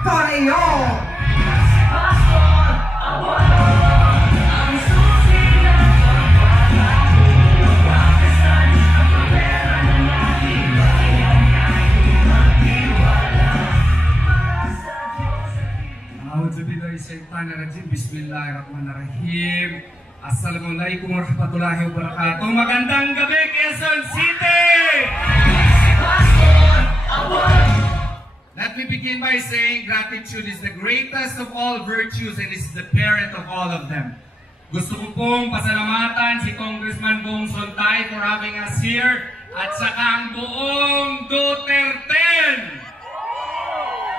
Toreo! Bismillahirrahmanirrahim. Assalamualaikum warahmatullahi wabarakatuh. Magandang gabi, Quezon City! Let me begin by saying gratitude is the greatest of all virtues and is the parent of all of them. Gusto ko pong pasalamatan si Congressman Bong Sontay for having us here at saka ang buong Duterte.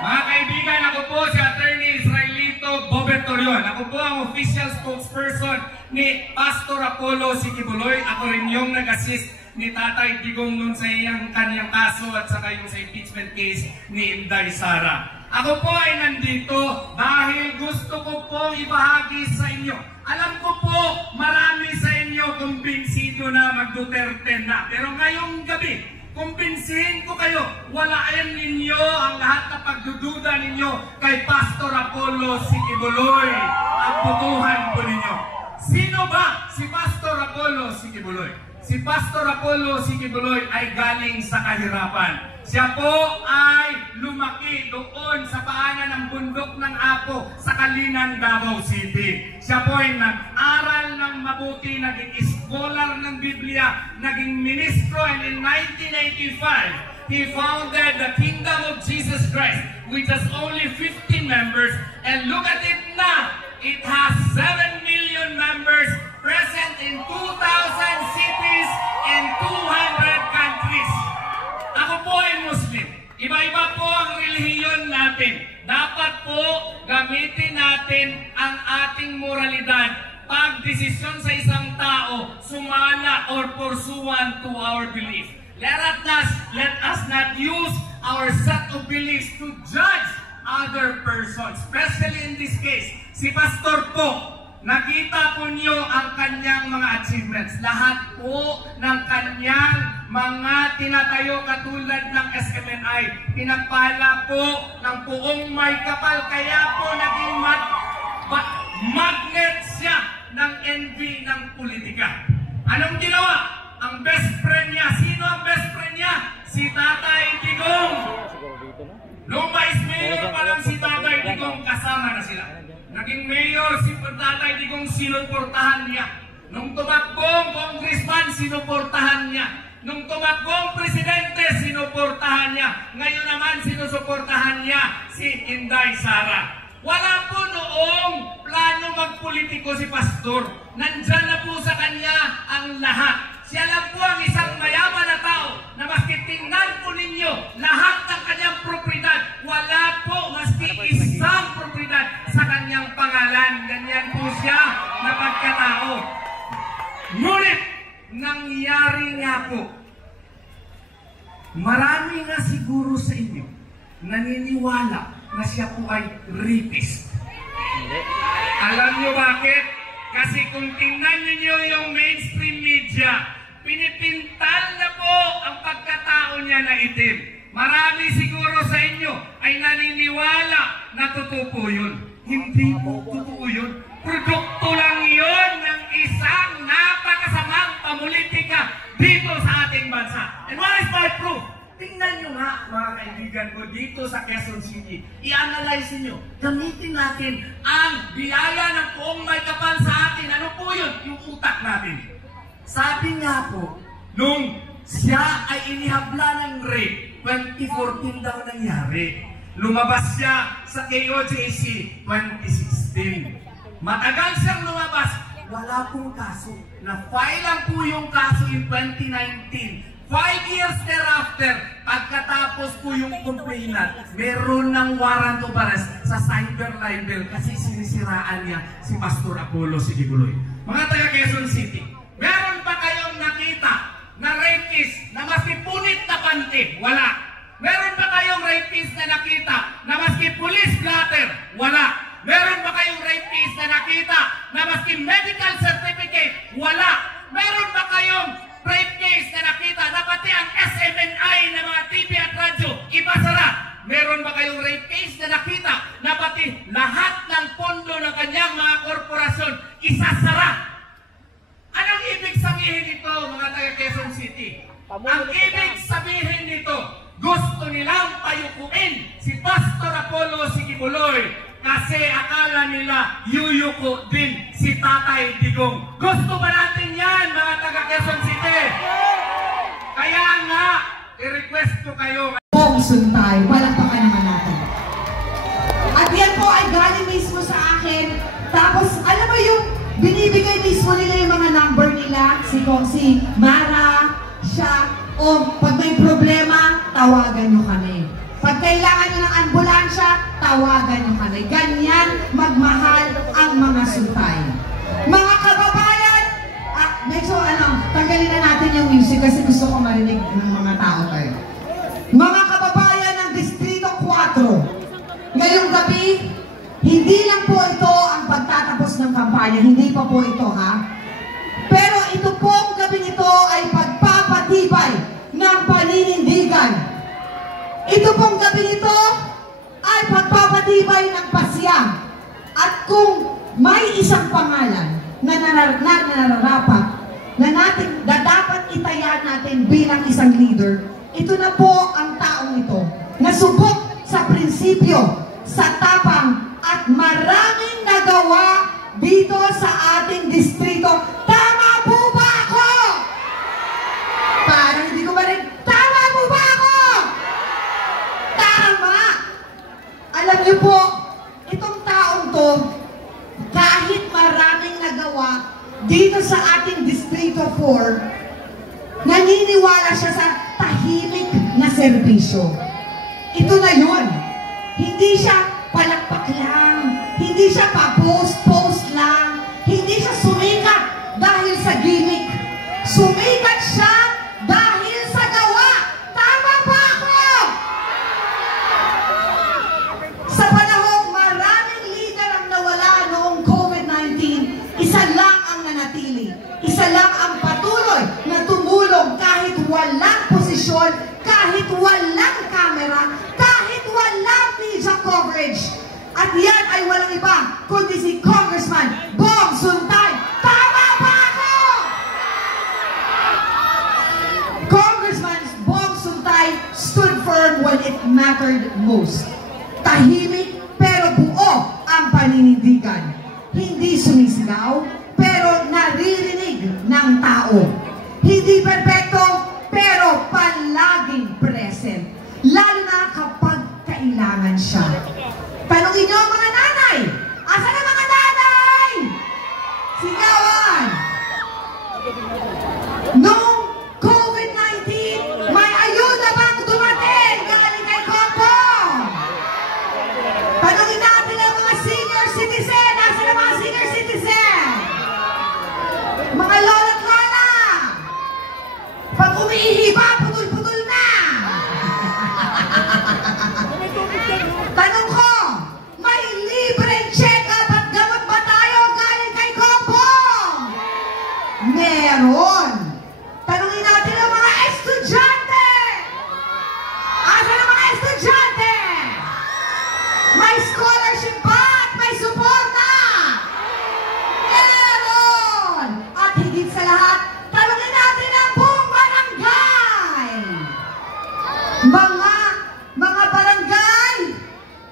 Mga kaibigan, ako po si Attorney Israelito Bobertorion. Ako po ang official spokesperson ni Pastor Apollo Sikibuloy. Ako rin yung nag-assist ni Tatay Digong nun sa kanyang kaso at saka yung sa impeachment case ni Inday Sara. Ako po ay nandito dahil gusto ko pong ibahagi sa inyo. Alam ko po marami sa inyo kumbinsido na mag-Duterte na. Pero ngayong gabi, kumbinsihin ko kayo, walain ninyo ang lahat na pagdududa ninyo kay Pastor Apollo Sikibuloy at butuhan po ninyo. Sino ba si Pastor Apollo Sikibuloy? Si Pastor Apollo Sikibuloy ay galing sa kahirapan. Siya po ay lumaki doon sa paanan ng bundok ng Apo sa Kalinan, Davao City. Siya po ay nag-aral ng mabuti, naging scholar ng Biblia, naging ministro, and in 1985, he founded the Kingdom of Jesus Christ, which has only 50 members. And look at it now, it has 7 million members present in 2,000 cities and 200 countries. Ako po ay Muslim. Iba-iba po ang relihiyon natin. Dapat po gamitin natin ang ating moralidad pag desisyon sa isang tao sumala or pursuant to our belief. Let us not use our set of beliefs to judge other persons. Especially in this case, si Pastor po, nakita po niyo ang kanyang mga achievements. Lahat po ng kanyang mga tinatayo katulad ng SMNI. Pinagpala po ng Puong May Kapal. Kaya po naging magnet siya ng envy ng politika. Anong ginawa? Ang best friend niya. Sino ang best friend niya? Si Tatay Digong. Noong vice mayor pa lang si Tatay Digong, kasama na sila. Naging mayor si Tatay Digong, sinuportahan niya. Nung tumakbong congressman, sinuportahan niya. Nung tumakbong presidente, sinuportahan niya. Ngayon naman, sinusuportahan niya si Inday Sara. Wala po noong plano magpolitiko si Pastor. Nandyan na po sa kanya ang lahat. Siya lang po ang isang mayaman na tao na maski tingnan po ninyo lahat ng kanyang propriedad. Wala po maski isang propriedad sa kanyang pangalan. Ganyan po siya na pagkatao. Ngunit, nangyari nga po, marami nga siguro sa inyo naniniwala na siya po ay rapist. Alam nyo bakit? Kasi kung tingnan niyo yung mainstream media, pinipintal na po ang pagkatao niya na itim. Marami siguro sa inyo ay naniniwala na totoo po yun. Hindi po totoo yun. Produkto lang yun ng isang napakasamang pamulitika dito sa ating bansa. And what is my proof? Tingnan nyo nga, mga kaibigan ko, dito sa Quezon City. I-analyze nyo. Gamitin natin ang biyaya ng Puong May Kapal sa atin. Ano po yun? Yung utak natin. Sabi nga po, nung siya ay inihabla ng rape, 2014 daw nangyari. Lumabas siya sa KOJC 2016. Matagal siyang lumabas, wala pong kaso. Na-file lang po yung kaso in 2019. 5 years thereafter, pagkatapos po yung complainant, meron ng warrant of arrest sa cyber libel kasi sinisiraan niya si Pastor Apollo Sikibuloy. Mga taga Quezon City, meron pa kayong nakita na rapist na maski punit na panty? Wala. Meron pa kayong rapist na nakita na maski police blotter? Wala. Meron pa kayong rapist na nakita na maski medical certificate? Wala. Meron pa kayong rape case na nakita na pati ang SMNI na mga TV at radyo ipasara? Meron ba kayong rape case na nakita na pati lahat ng pondo ng kanyang mga korporasyon isasara. Anong ibig sabihin nito, mga taga Quezon City? Ang ibig sabihin nito, gusto nilang payukuin si Pastor Apollo Sigibuloy kasi akala nila yuyuko din si Tatay Digong. Gusto ba natin yan, mga taga Quezon City? Kaya nga, i-request ko kayo. Bong Suntay, palakpakan naman natin. At yan po ay galing mismo sa akin. Tapos, alam mo yung binibigay mismo nila yung mga number nila, si Mara, siya, o pag may problema, tawagan nyo kami. Pag kailangan nyo ng ambulansya, tawagan nyo kami. Ganyan magmahal ang mga Suntay. Mga kababayan, medyo tanggalin na natin yung music kasi gusto ko marinig ng mga tao tayo. Mga kababayan ng Distrito 4, ngayong gabi, hindi lang po ito ang pagtatapos ng kampanya, hindi pa po ito ha. Pero ito pong gabi nito ay pagpapatibay ng paninindigan. Ito pong gabi nito ay pagpapatibay ng pasya. At kung may isang pangalan na nararapat na dapat itaya natin bilang isang leader, ito na po ang taong ito, nasubok sa prinsipyo, sa tapang, at maraming nagawa dito sa ating distrito. Tama po ba ako? Parang hindi ko marinig. Tama po ba ako? Tama! Alam niyo po, itong taong to, kahit maraming nagawa dito sa ating Distrito 4, naniniwala siya sa tahimik na serbisyo. Ito na yun. Hindi siya palakpak lang. Hindi siya pa-post-post lang. Hindi siya sumikat dahil sa gimmick. Sumikat siya dahil sa gawa. Tama ba ako? Sa panahong maraming leader ang nawala noong COVID-19, isa lang ang nanatili. Isa lang ang patuloy na tumulong kahit walang posisyon, kahit walang camera, kahit walang media coverage. At yan ay walang iba kundi si Congressman Bong Suntay. Tama ba ako? Congressman Bong Suntay stood firm when it mattered most. Tahimik pero buo ang paninindigan. Hindi sumisigaw pero naririnig ng tao. Hindi perpekto pero palaging present. Lalo na kapag kailangan siya. Tanungin niyo ang mga nanay. Asan ang mga nanay? Sigawan! Noong COVID-19, may ayuda bang dumating galing kay Kopong? Tanungin natin ang mga senior citizen. Asan ang mga senior citizen? Mga lolo't lola. Pag umiihiba, putol-putol na. Tanong ko, may libreng check-up at gamot ba tayo galing kay Kopong? Meron. Tanungin natin ang mga estudyante. Asan ang mga estudyante? May scholarship ba at may suporta? Meron. At higit sa lahat, tanungin natin ang buong barangay. Mga barangay,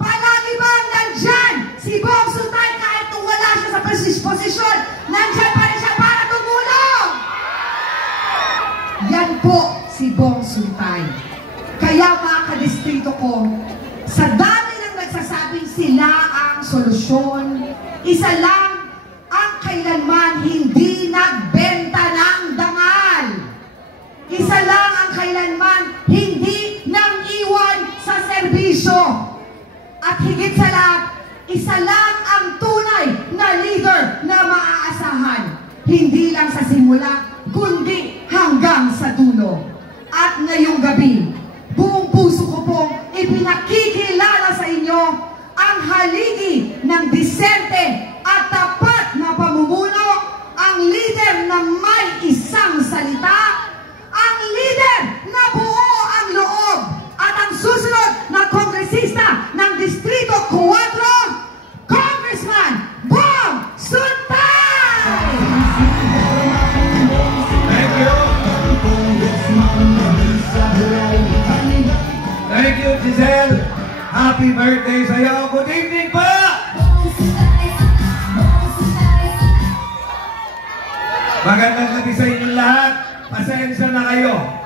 palagi bang nandyan si Bong Suntay kahit kung wala siya sa posisyon, nandyan pa rin siya para tumulong? Yan po si Bong Suntay. Kaya mga kadistrito ko, sa dami ng nagsasabing sila ang solusyon, isa lang ang kailanman hindi nagbenta ng dangal. Isa lang ang kailanman hindi nang iwan sa serbisyo. At higit sa lahat, isa lang ang tunay na leader na maaasahan. Hindi lang sa simula, kundi hanggang sa dulo. At ngayong gabi, buong puso ko pong ipinakikilala sa inyo ang haligi ng disente at tapat na pamumuno, ang leader na may isang salita, ang leader na buo ang loob, at ang susunod na kongresista ng Distrito Thank you. Thank you, Giselle. Happy birthday sa'yo. Good evening pa! Magandang gabi sa inyong lahat. Pasensya na kayo.